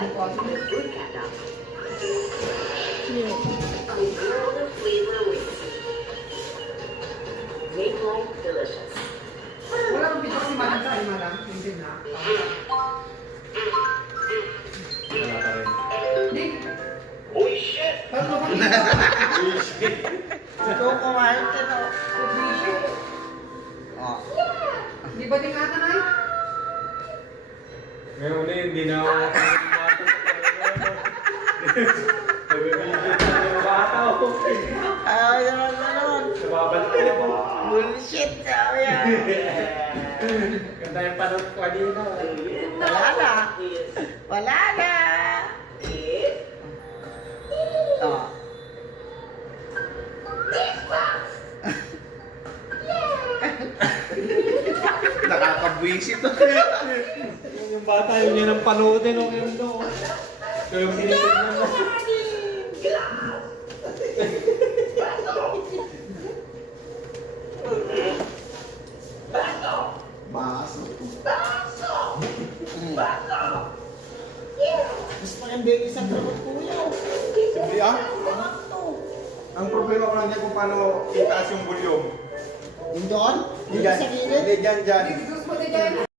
life with fruit panda. Yeah. A world of flavor awaits. Make life delicious. Wala kang bitok si Madam sa ima lang. Hindi na. Wala pa rin. Hindi. Uy, shit! Tatlo kami. Ito kumain ka na. Oh. Di ba din ata na eh? Ngayon na hindi na ako nabibigyan na yung bata ako. Ayaw naman. Nababalik ako. Bullshit. Sabi yan. Ganda yung panood ko kanina. Wala na. Wala na. Oh. Nakakabwisit to. Yung bata yun yan ang panoodin o yung doon. Kaya yung tinitignan mo. Baso. Mas maganda yung isang trabot kuya. Hindi ah. Ano to? Ang problema ko lang dyan kung paano itaas yung volume. Yung doon? Dito Dyan. sa gilid? Hindi, dyan, dyan. Hindi, gusto mo din yan.